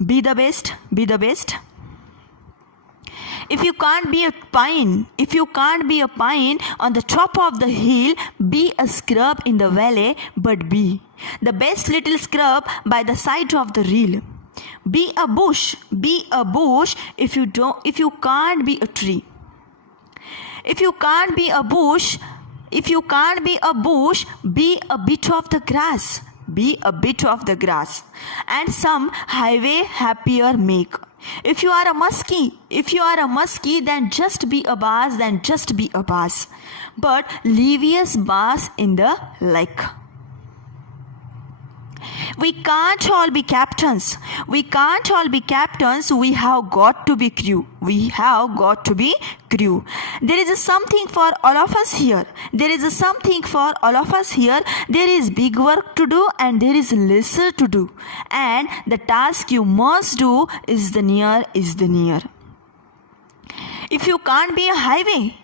be the best, be the best. If you can't be a pine, on the top of the hill, be a scrub in the valley, but be the best little scrub by the side of the reel. Be a bush if you can't be a tree. If you can't be a bush, be a bit of the grass. Be a bit of the grass, and some highway happier make. If you are a muskie, then just be a bass, but levious bass in the lake. We can't all be captains. We have got to be crew. There is something for all of us here. There is big work to do and there is lesser to do. And the task you must do is the near. If you can't be a highway,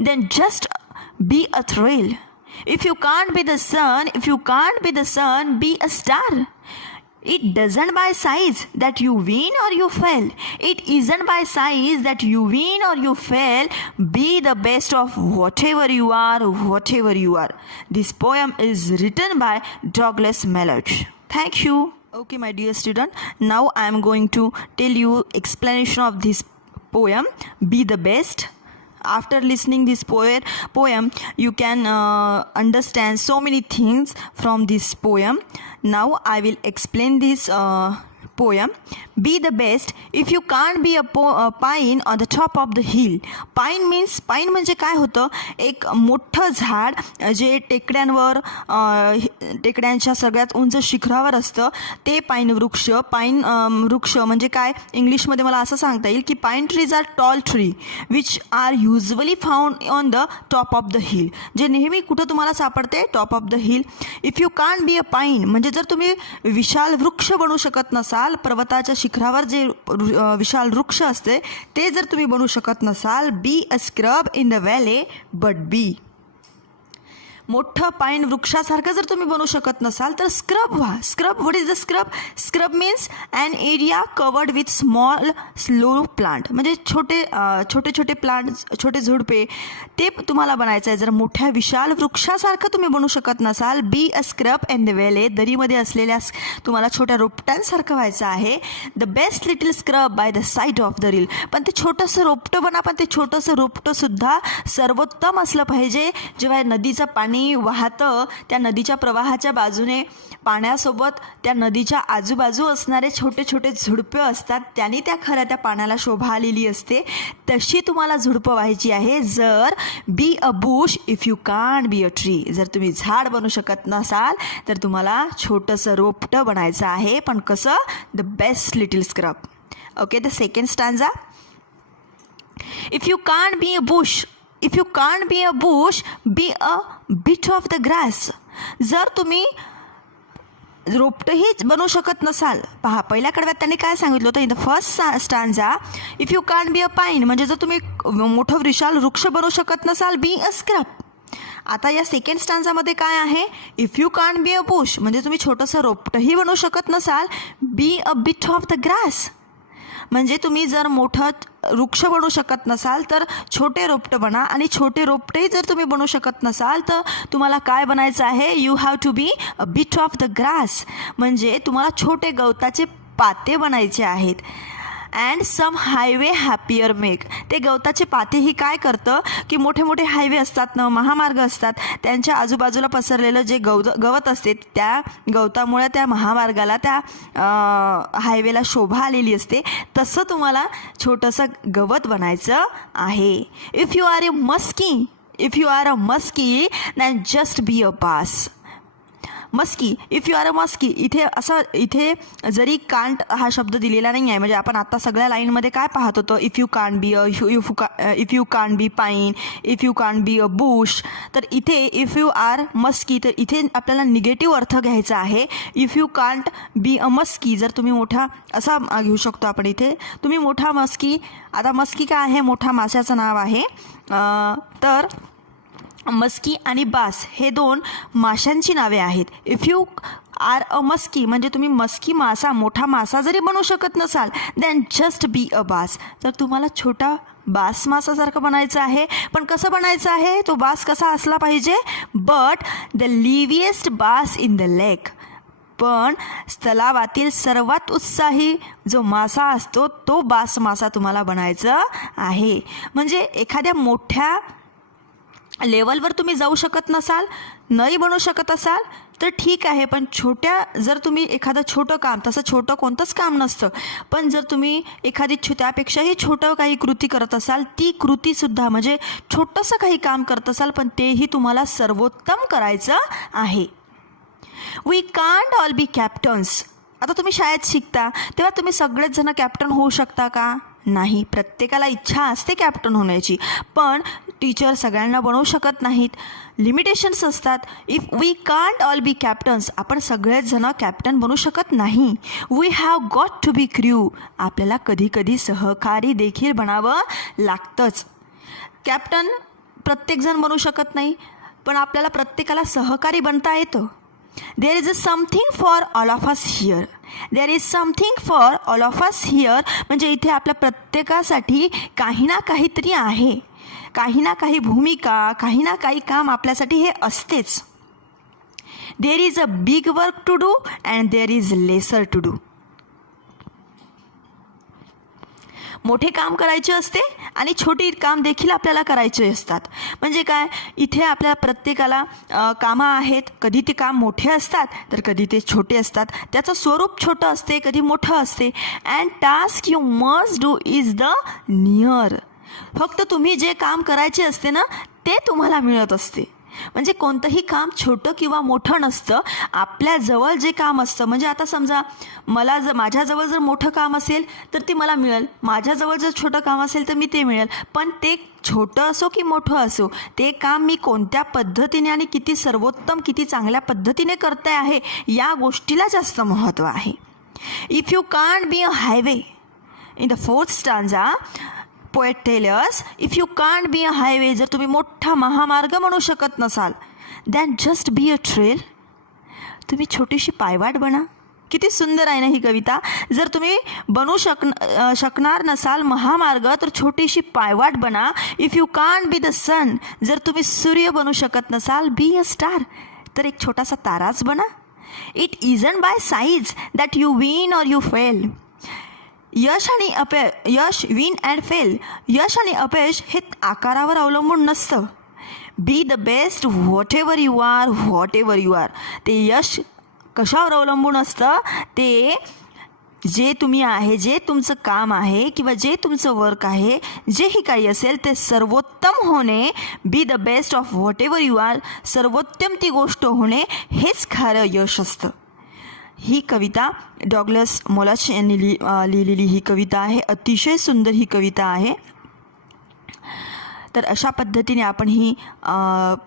then just be a trail. If you can't be the sun, be a star. It doesn't by size that you win or you fail. Be the best of whatever you are. This poem is written by Douglas Malloch. Thank you. Okay, my dear student, now I am going to tell you explanation of this poem, Be the Best. After listening this poem, you can understand so many things from this poem. Now I will explain this poem. Be the best if you can't be a pine on the top of the hill. Pine म्हणजे काय होतं, एक मोठं झाड जे टेकड्यांच्या सगळ्यात उंच शिखरावर असतं ते पाईन वृक्ष म्हणजे काय, इंग्लिशमध्ये मला असं सांगता येईल की pine trees are tall tree which are usually found on the top of the hill, जे नेहमी कुठं तुम्हाला सापडते, top of the hill. If you can't be a pine म्हणजे जर तुम्ही विशाल वृक्ष बनू शकत नसाल, पर्वताच्या शिखरावर जे विशाल वृक्ष असते ते जर तुम्ही बनू शकत नसाल, be a scrub in the valley but be. मोठं पाईन वृक्षासारखं जर तुम्ही बनू शकत नसाल तर स्क्रब व्हा. Scrub, what is the scrub? Scrub means an area covered with small slow plant, म्हणजे छोटे प्लांट, छोटे झुडपे, ते तुम्हाला बनायचं आहे. जर मोठ्या विशाल वृक्षासारखं तुम्ही बनू शकत नसाल, be a scrub in the valley, दरीमध्ये असलेल्या तुम्हाला छोट्या रोपट्यांसारखं व्हायचं आहे. The best little scrub by the side of the reel, पण ते छोटंसं रोपटं बना, पण ते छोटंसं रोपटंसुद्धा सर्वोत्तम असलं पाहिजे. जेव्हा नदीचं पाणी वाहतं, त्या नदीच्या प्रवाहाच्या बाजूने पाण्यासोबत त्या नदीच्या आजूबाजू असणारे छोटे छोटे झुडपं असतात, त्यांनी त्या पाण्याला शोभा आलेली असते. तशी तुम्हाला झुडपं व्हायची आहे. जर be a bush if you can't be a tree, जर तुम्ही झाड बनू शकत नसाल तर तुम्हाला छोटंसं रोपटं बनायचं आहे. पण कसं? The best little scrub. Okay, the second stanza. If you can't be a bush, be a bit of the grass. जर तुम्ही रोपटंही बनू शकत नसाल, पहा पहिल्या कडव्यात त्यांनी काय सांगितलं होतं, in the first stanza if you can't be a pine म्हणजे जर तुम्ही मोठं विशाल वृक्ष बनू शकत नसाल, बी अ स्क्रब. आता या सेकंड स्टांजामध्ये काय आहे, if you can't be a bush म्हणजे तुम्ही छोटंसं रोपटंही बनू शकत नसाल, be a bit of the grass म्हणजे तुम्ही जर मोठं वृक्ष बनू शकत नसाल तर छोटे रोपटं बना, आणि छोटे रोपटेही जर तुम्ही बनू शकत नसाल तर तुम्हाला काय बनायचं आहे, you have to be a bit of the grass म्हणजे तुम्हाला छोटे गवताचे पाते बनायचे आहेत. And some highway happier make, ते गवताचे पातेही काय करतं की मोठे मोठे हायवे असतात ना, महामार्ग असतात, त्यांच्या आजूबाजूला पसरलेलं जे गवत असते त्या गवतामुळे त्या महामार्गाला, त्या हायवेला शोभा आलेली असते. तसं तुम्हाला छोटंसं गवत बनायचं आहे. If you are a muskie then just be a bass. Muskie, if you are a muskie, इथे जरी कांट हा शब्द दिलेला नाही आहे, म्हणजे आपण आता सगळ्या लाईनमध्ये काय पाहत होतो, if you can't B pine, if you can't be a bush, तर इथे इफ यू आर मस्की, तर इथे आपल्याला निगेटिव्ह अर्थ घ्यायचा आहे. If you can't be a muskie, जर तुम्ही मोठा असा घेऊ शकतो आपण, इथे तुम्ही मोठा मस्की. आता मस्की काय आहे, मोठा माशाचं नाव आहे. तर मस्की आणि बास हे दोन माशांची नावे आहेत. If you are a muskie म्हणजे तुम्ही मस्की मासा मोठा मासा जरी बनवू शकत नसाल देन जस्ट बी अ बास. तर तुम्हाला छोटा बास मासासारखं बनायचं आहे. पण कसं बनायचं आहे, तो बास कसा असला पाहिजे, but the liveliest bass in the lake. पण तलावातील सर्वात उत्साही जो मासा असतो तो बास मासा तुम्हाला बनायचं आहे. म्हणजे एखाद्या मोठ्या लेवलवर तुम्ही जाऊ शकत नसाल, नाही बनवू शकत असाल तर ठीक आहे, पण छोट्या जर तुम्ही एखादं छोटं काम, तसं छोटं कोणतंच काम नसतं, पण जर तुम्ही एखादी त्यापेक्षाही छोटं काही कृती करत असाल, ती कृतीसुद्धा म्हणजे छोटंसं काही काम करत असाल पण तेही तुम्हाला सर्वोत्तम करायचं आहे. We can't all be captains. आता तुम्ही शाळेत शिकता तेव्हा तुम्ही सगळेच जण कॅप्टन होऊ शकता का, नाही. प्रत्येकाला इच्छा असते कॅप्टन होण्याची, पण टीचर सगळ्यांना बनवू शकत नाहीत, लिमिटेशन्स असतात. If we can't all be captains, आपण सगळेच जण कॅप्टन बनू शकत नाही. We have got to be crew, आपल्याला कधी कधी सहकारी देखील बनावं लागतंच. कॅप्टन प्रत्येकजण बनू शकत नाही, पण आपल्याला प्रत्येकाला सहकारी बनता येतं. देर is a something for all of us here. There is something for all of us here म्हणजे इथे आपल्या प्रत्येकासाठी काही ना काहीतरी आहे, काही ना काही भूमिका, काही ना काही काम आपल्यासाठी हे असतेच. There is a big work to do and there is lesser to do. मोठे काम करायचे असते आणि छोटी काम देखील आपल्याला करायचे असतात. म्हणजे काय, इथे आपल्या प्रत्येकाला कामं आहेत. कधी ते काम मोठे असतात तर कधी ते छोटे असतात. त्याचं स्वरूप छोटं असते, कधी मोठं असते. And task you must do is the near. फक्त तुम्ही जे काम करायचे असते ना ते तुम्हाला मिळत असते. म्हणजे कोणतंही काम छोटं किंवा मोठं नसतं. आपल्याजवळ जे काम असतं, म्हणजे आता समजा माझ्याजवळ जर मोठं काम असेल तर ते मला मिळेल, माझ्याजवळ जर छोटं काम असेल तर मी ते मिळेल. पण ते छोटं असो की मोठं असो, ते काम मी कोणत्या पद्धतीने आणि किती सर्वोत्तम, किती चांगल्या पद्धतीने करते आहे या गोष्टीला जास्त महत्त्व आहे. If you can't be a highway, in the fourth stanza poet tellers, if you can't be a highway, जर तुम्ही मोठा महामार्ग म्हणू शकत नसाल then just be a trail, तुम्ही छोटीशी पायवाट बना. किती सुंदर आहे ना ही कविता. जर तुम्ही बनवू शकणार नसाल महामार्ग तर छोटीशी पायवाट बना. If you can't be the sun, जर तुम्ही सूर्य बनू शकत नसाल बी अ स्टार, तर एक छोटासा ताराच बना. It isn't by size that you win or you fail. यश विन अँड फेल, यश आणि अपयश हे आकारावर अवलंबून नसतं. Be the best whatever you are. ते यश कशावर अवलंबून असतं, ते जे तुम्ही आहे, जे तुमचं काम आहे किंवा जे तुमचं वर्क आहे, जेही काही असेल ते सर्वोत्तम होणे. Be the best of whatever you are, सर्वोत्तम ती गोष्ट होणे हेच खरं यश असतं. ही कविता डॉग्लस मोलाच यांनी लिहिलेली ही कविता आहे. अतिशय सुंदर ही कविता आहे. तर अशा पद्धतीने आपण ही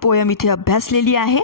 पोयम इथे अभ्यासलेली आहे.